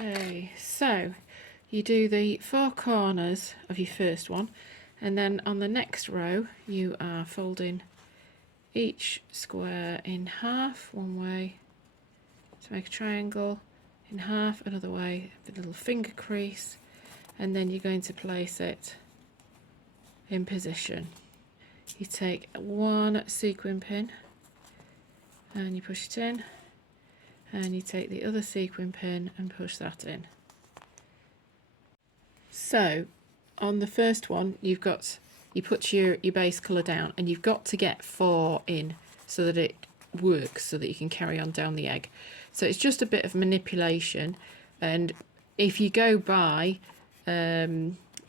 Okay, so you do the 4 corners of your first one, and then on the next row you are folding each square in half one way to make a triangle, in half another way with a little finger crease, and then you're going to place it in position. You take one sequin pin and you push it in, and you take the other sequin pin and push that in. So on the first one you put your base colour down, and you've got to get 4 in so that it works, so that you can carry on down the egg. So it's just a bit of manipulation, and if you go by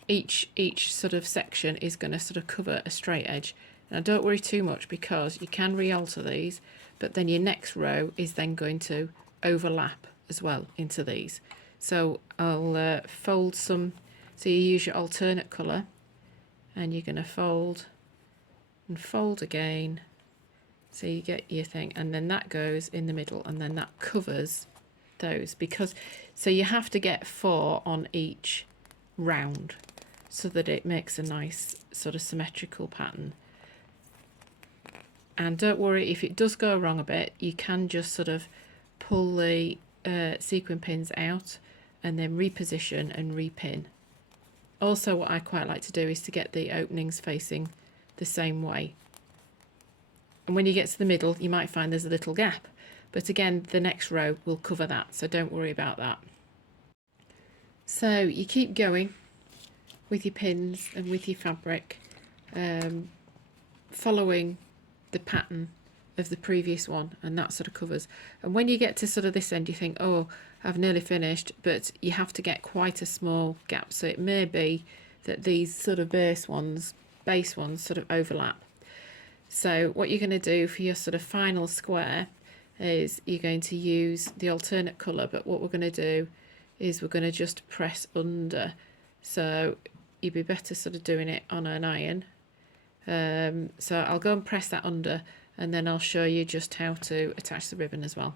each sort of section is going to sort of cover a straight edge. Now don't worry too much, because you can re-alter these, but then your next row is then going to overlap as well into these. So I'll fold some, so you use your alternate colour, and you're going to fold and fold again, so you get your thing, and then that goes in the middle, and then that covers those, because so you have to get 4 on each round so that it makes a nice sort of symmetrical pattern. And don't worry if it does go wrong a bit, you can just sort of pull the sequin pins out and then reposition and repin. Also, what I quite like to do is to get the openings facing the same way. And when you get to the middle, you might find there's a little gap, but again, the next row will cover that, so don't worry about that. So you keep going with your pins and with your fabric, following the pattern of the previous one, and that sort of covers. And when you get to sort of this end, you think, oh, I've nearly finished, but you have to get quite a small gap, so it may be that these sort of base ones sort of overlap. So what you're going to do for your sort of final square is you're going to use the alternate colour, but what we're going to do is we're going to just press under. So you'd be better sort of doing it on an iron. So I'll go and press that under, and then I'll show you just how to attach the ribbon as well.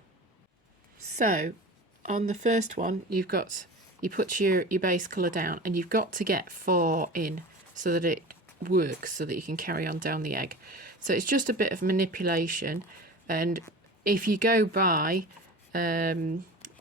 So on the first one you put your base colour down, and you've got to get 4 in so that it works, so that you can carry on down the egg. So it's just a bit of manipulation, and if you go by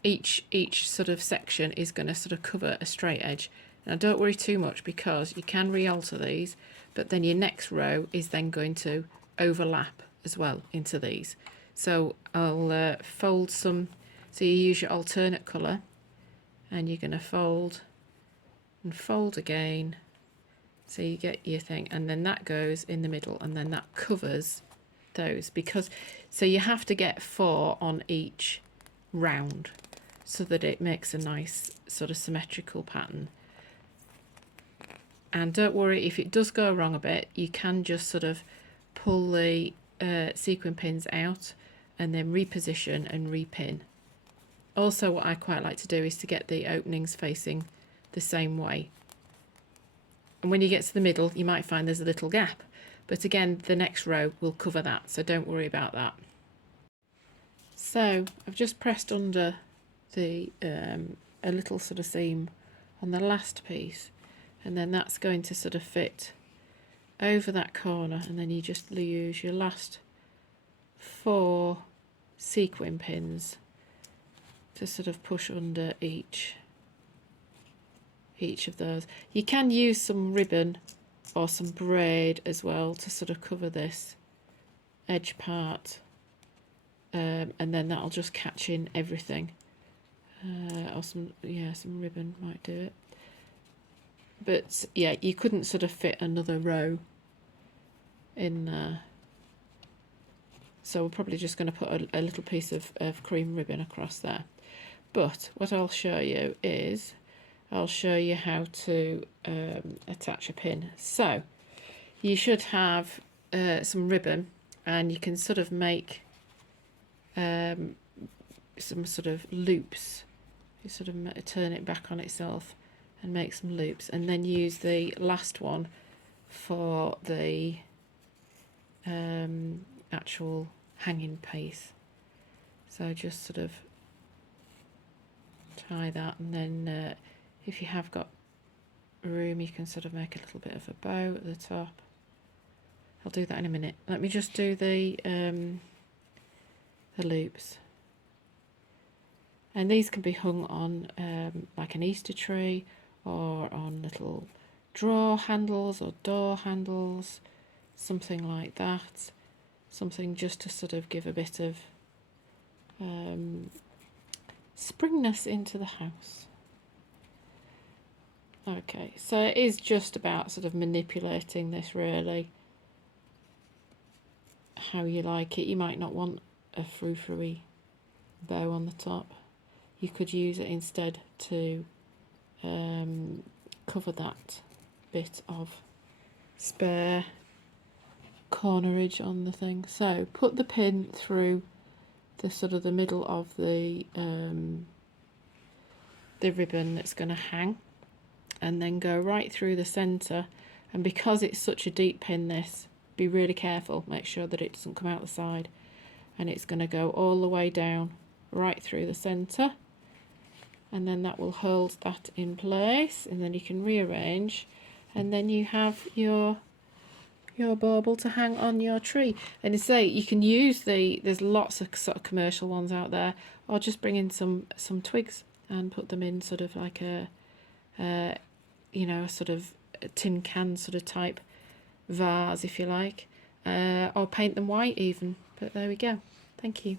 each sort of section is going to sort of cover a straight edge. Now don't worry too much, because you can re-alter these, but then your next row is then going to overlap as well into these. So I'll fold some, so you use your alternate colour, and you're going to fold and fold again, so you get your thing, and then that goes in the middle, and then that covers those, because so you have to get 4 on each round so that it makes a nice sort of symmetrical pattern. And don't worry if it does go wrong a bit, you can just sort of pull the sequin pins out and then reposition and repin. Also, what I quite like to do is to get the openings facing the same way. And when you get to the middle, you might find there's a little gap, but again, the next row will cover that, so don't worry about that. So I've just pressed under the a little sort of seam on the last piece, and then that's going to sort of fit over that corner, and then you just use your last 4 sequin pins to sort of push under each of those. You can use some ribbon or some braid as well to sort of cover this edge part, and then that'll just catch in everything, or some ribbon might do it. But yeah, you couldn't sort of fit another row in there, so we're probably just going to put a little piece of cream ribbon across there. But what I'll show you is I'll show you how to attach a pin. So you should have some ribbon, and you can sort of make some sort of loops. You sort of turn it back on itself and make some loops, and then use the last one for the actual hanging piece. So just sort of Try that, and then if you have got room, you can sort of make a little bit of a bow at the top. I'll do that in a minute. Let me just do the loops. And these can be hung on like an Easter tree, or on little drawer handles or door handles, something like that. Something just to sort of give a bit of springness into the house. Okay, so it is just about sort of manipulating this, really, how you like it. You might not want a frou-frou-y bow on the top. You could use it instead to cover that bit of spare cornerage on the thing. So put the pin through the sort of the middle of the ribbon that's going to hang, and then go right through the centre. And because it's such a deep pin, this, be really careful, make sure that it doesn't come out the side, and it's going to go all the way down right through the centre, and then that will hold that in place, and then you can rearrange, and then you have your bauble to hang on your tree. And say you can use there's lots of sort of commercial ones out there, or just bring in some twigs and put them in sort of like a you know, a sort of a tin can sort of type vase, if you like, or paint them white even. But there we go. Thank you.